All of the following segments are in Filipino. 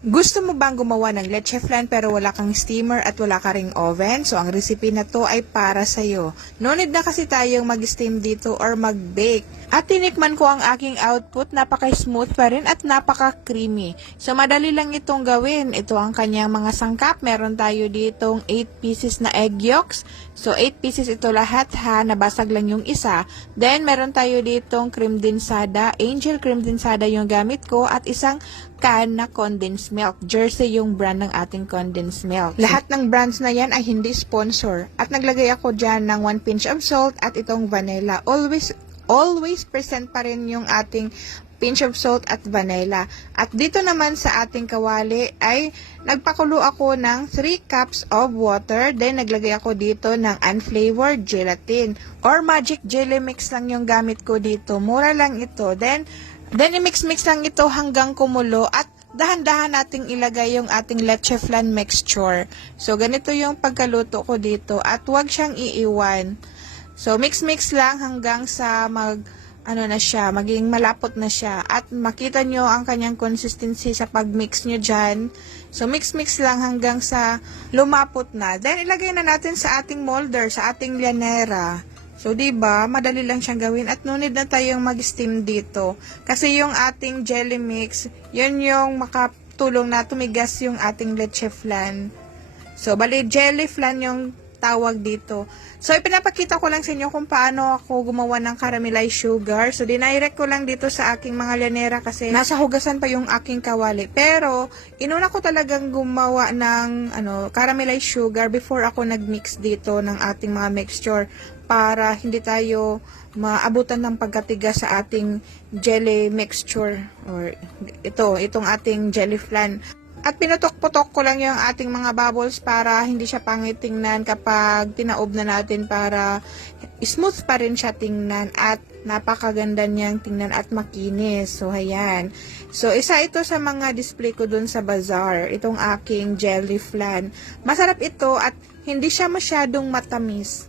Gusto mo bang gumawa ng leche flan pero wala kang steamer at wala ka ring oven? So, ang recipe na to ay para sa'yo. No need na kasi tayong mag-steam dito or mag-bake. At tinikman ko ang aking output, napaka-smooth pa rin at napaka-creamy. So, madali lang itong gawin. Ito ang kanyang mga sangkap. Meron tayo ditong 8 pieces na egg yolks. So, 8 pieces ito lahat ha, nabasag lang yung isa. Then, meron tayo ditong cream densada. Angel cream densada yung gamit ko at isang can na condensed milk. Jersey yung brand ng ating condensed milk. Lahat ng brands na yan ay hindi sponsor. At naglagay ako dyan ng 1 pinch of salt at itong vanilla. Always present pa rin yung ating pinch of salt at vanilla. At dito naman sa ating kawali ay nagpakulo ako ng 3 cups of water. Then naglagay ako dito ng unflavored gelatin or magic jelly mix lang yung gamit ko dito. Mura lang ito. Then i-mix-mix lang ito hanggang kumulo at dahan-dahan nating ilagay yung ating leche flan mixture. So, ganito yung pagkaluto ko dito at huwag siyang iiwan. So, mix-mix lang hanggang sa maging malapot na siya. At makita nyo ang kanyang consistency sa pag-mix nyo dyan. So, mix-mix lang hanggang sa lumapot na. Then, ilagay na natin sa ating molder, sa ating llanera. So, diba, madali lang siyang gawin at no need na tayong mag-steam dito. Kasi yung ating jelly mix, yun yung makatulong na tumigas yung ating leche flan. So, bali, jelly flan yung tawag dito. So, ipinapakita ko lang sa inyo kung paano ako gumawa ng caramelized sugar. So, dinirect ko lang dito sa aking mga llanera kasi nasa hugasan pa yung aking kawali. Pero, inuna ko talagang gumawa ng caramelized sugar before ako nag-mix dito ng ating mga mixture para hindi tayo maabutan ng pagkatigas sa ating jelly mixture or itong ating jelly flan. At pinutok-putok ko lang yung ating mga bubbles para hindi siya pangit tingnan kapag tinaob na natin para smooth pa rin siya tingnan at napakaganda niyang tingnan at makinis. So, ayan. So, isa ito sa mga display ko dun sa bazaar. Itong aking jelly flan. Masarap ito at hindi siya masyadong matamis.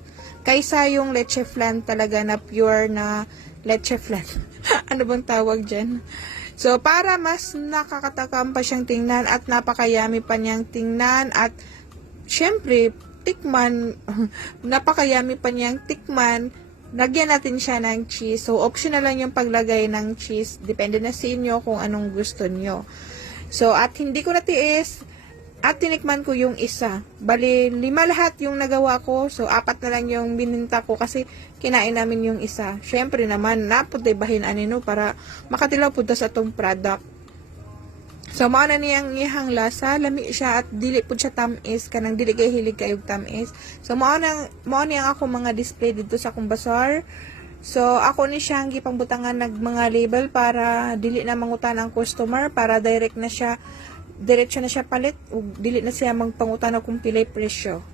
Kaysa yung leche flan talaga na pure na leche flan. Ano bang tawag dyan? So, para mas nakakatakam pa siyang tingnan at napakayami pa niyang tingnan at syempre, napakayami pa niyang tikman, lagyan natin siya ng cheese. So, optional lang yung paglagay ng cheese. Depende na sa inyo kung anong gusto niyo. So, at hindi ko natiis at tinikman ko yung isa. Bali, 5 lahat yung nagawa ko. So, 4 na lang yung bininta ko kasi kinain namin yung isa. Syempre naman, naputibahin anino para makatilaw po sa atong product. So, maana niyang ihang lasa. Lami siya at dili po siya tamis. Kanang dili kay hilig kayog tamis. So, maana niyang ako mga display dito sa akong bazaar. So, ako ni siyang gipangbutangan ng mga label para dili na mangutan ang customer para diretso na siya palit o dili na siya magpangutan kung pilay presyo.